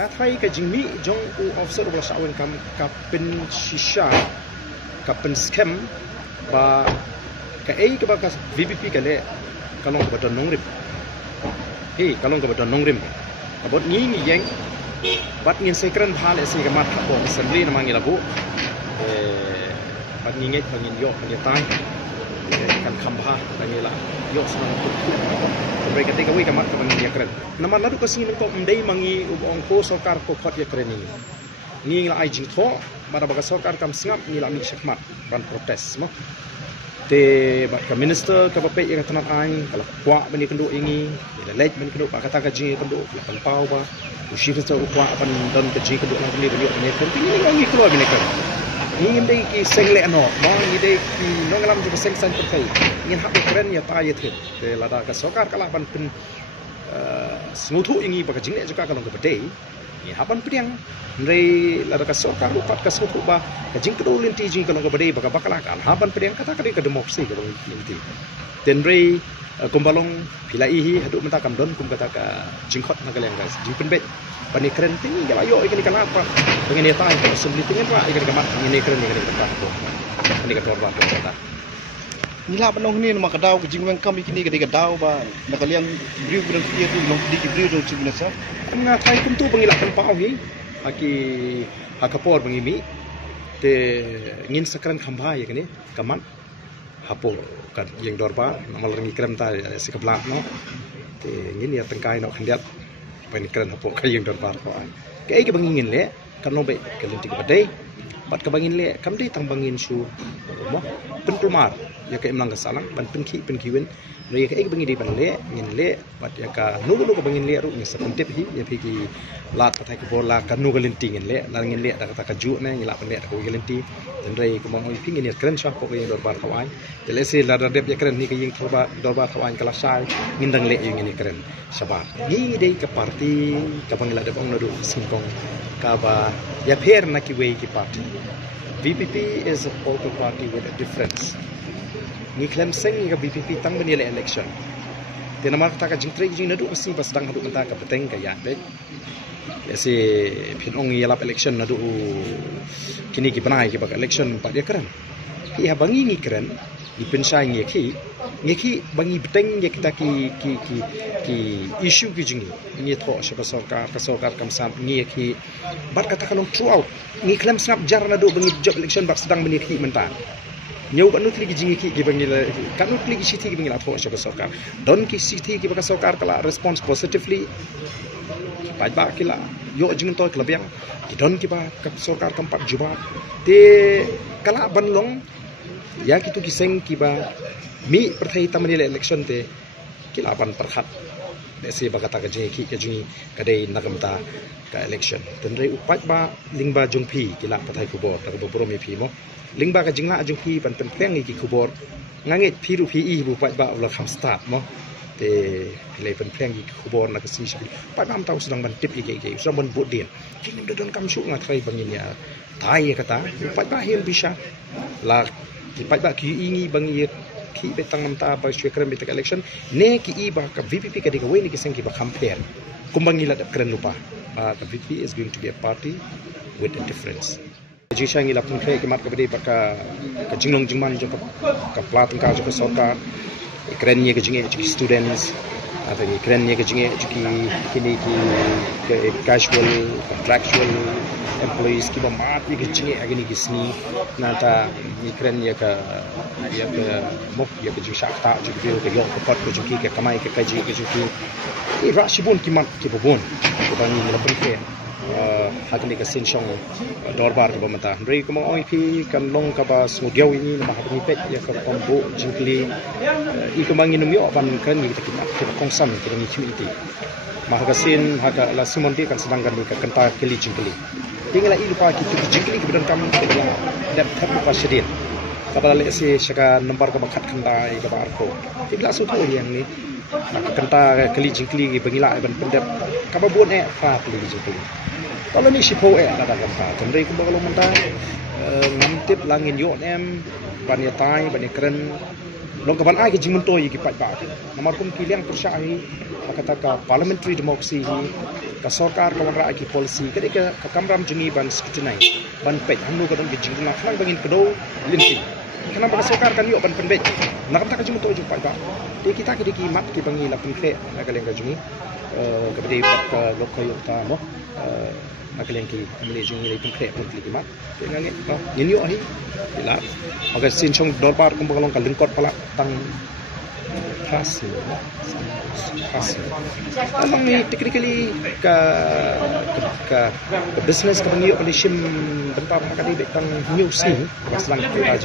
Ngatai ka jingmi jong u officer bola sawen kam kapin shisha kapin scam ba ka ei ka ba ka VPP ka le kalong ka ba nongrim kalong ka ba nongrim abot ni yang bat ngin sekren phale se ka mat bo assembly na mangi labu bat ngin bangin yo ni tai kan khamba bangila yo sana mereka tega wi kamat kaman ya keren nama nadu kasing ko mdei mangi ubong ko sokar ko khot ya keren ni la ai jing tho mara baga sokar kam singap ni la mi shakmat ban protes mo te ba ka minister ka bape ya tanat ai kala kwa bani kendo ingi la lej bani kendo ba kata ka ji kendo la kan pau ba ushi ka kwa ban don ka ji kendo na bani bani ne kan ni ngi ko bani kan ni dei ki sengle no ma ni dei ki nongalam ju seng san pakai ngin hak keren ya ta ye the te la da ka sokar kala ban pin smuthu ingi ba ka jingne juga kalong ka bedai ni haban priang rei la da ka sokar lupat ka smuthu ba ka jing kedo linti jing kalong ka bedai ba ka bakala kan haban priang kata ka ka demokrasi ka linti ten rei kumbalong pilai hi hadu menta kam don kum kata ka jingkhot na kaleng guys jing penbet pani keren tinggi kalau yo ikan ikan apa pengen dia tahu sebeli tinggi pak ikan ikan mat ini keren ikan ikan apa ini kan torba kata ni lah penong ni nama kadau kejing meng kami kini ketika kadau ba nak kalian brief dan dia tu long di brief dan cuma sah enggak kai pun tu pengilatan pau hi aki hakapor pengimi te ngin sakran khamba ya kini kaman hapor kan yang dorba nama lengi krem ta sikaplat no te ngin ya tengkai no khandiat panikan apa kayang dorbar ko ai kai ke bangingin le kan no be kalinti ke badai bat ke bangin le kam dei tang bangin su mo pentumar ya kai mlang salang ban penki penkiwen re kai ke bangin di ban le ngin le bat ya ka nu ke bangin le ru ni sepentip hi ya pigi lat patai ke bola kan nu kalinti ngin le la ngin le da kata ka ju ne ngila pen le ko kalinti dan re ko mong oi pingin ya keren sah ko kayang dorbar ko ai tele se la dep ya keren ni ke ying thoba dorbar ko ai kala sai ngin dang le ying ni keren sabar ni dei ke parti ka bangila de bang nadu singkong ka ba ya pher na ki wei ki party VPP is a political party with a difference ni klem seng ka VPP tang bani election te nama ta ka jingtre jing nadu asi pas dang hadu menta ka peteng ka ya be si pinong yalap election nadu kini ki panai ki bak election pa dia keren ki ha bangi ni keren di pensai ngi ki bangi beteng ya kita ki issue ki jingi ni tho shaba sokar kam sam ngi ki bat kata kalong throughout ngi klem snap jar nadu bangi job election bat sedang bani ki mentan nyau kan nutli ki jingi ki bangi la kan nutli ki sithi ki bangi la tho shaba sokar don ki sithi ki bak sokar kala response positively baik ba kila yo jing to kelabiang don ki ba kap sokar tempat juba te kala banlong ya kitu kiseng ki ba mi perthai tamani election te kila ban perkhat desi ba kata ka jingi kadai nagamta ka election ten rei upat ba lingba jungphi kila pathai kubor ta bo promi phi mo lingba ka jingla jungphi ban pen pleng ki kubor ngangit phiru phi i bu pat ba ula kham start mo te le pen pleng ki kubor na ka si shi pat mam tau sedang ban tip ki sedang ban bot din kini don kam su ngathai bangin ya tai kata pat ba him bisa la ki pat ba ki ingi bangi ki betang namta ba syekren betak election ne ki i ba ka VPP ka diga weni ki seng ki ba compare kumbangi la keren lupa the VPP is going to be a party with a difference jisang ila pun ke mat ka bedi ba ka jinglong jingman jo ka plat ka jo ka sokar keren ye ka jinge ki students atau ni keren ye ka jinge ki kini ki casual contractual employees ki ba mat ye ka jinge agini ki sni nata ni keren ye ka mok ye ka jisha ta jo ki ka yo ka pat ko jo ki ka kamai ka kaji ka jo ki i rashibun ki mat ki bobon ko ba ni la pun ke hakni ka sinchong dorbar ka bamata rei ko mo oi phi kan long ka ba smudiau ini ma hakni pet ya ka kombo jingli i ko mangin yo ban kan ni ta ki kongsam ki ni chuiti ma ka sin haka la simonti kan sedang kan ka kenta kili jingli tingala i lupa ki jingli ki bidan kam ya dap thap pa shedin kapala le si shaka number ka bakhat khanda i ka bar ko tigla su tho yang ni kenta kili jingli ki bangila ban pendap ka ba bon e fa kili jingli kalau ni sipo ada dalam pa tendai ko kalau menta ngantip langin yo em bani tai bani keren Long kaban ai ke jimun to yi ki pai ba nomor pun ki liang persya ai kata ka parliamentary democracy ka sarkar ka ra ki policy ka kamram jungi ban scrutiny ban pet hanu ka dong ki jingna khang bangin kedo linti kenapa sarkar kan yo ban penbet nak tak jimun to ju pai ba di kita ki mat ki bangi la pinke na ka leng ka jungi ka bede ka lokal yo ta no Makaleng ki amili jungi lay pinke pun ki mat ngangit no ninyo ai ila aga sin chong dorpar kung bagalong kalingkot pala tang hasil amang ni technically ka business ka bangiyo kali sim bentar makadi tang new scene waslang ka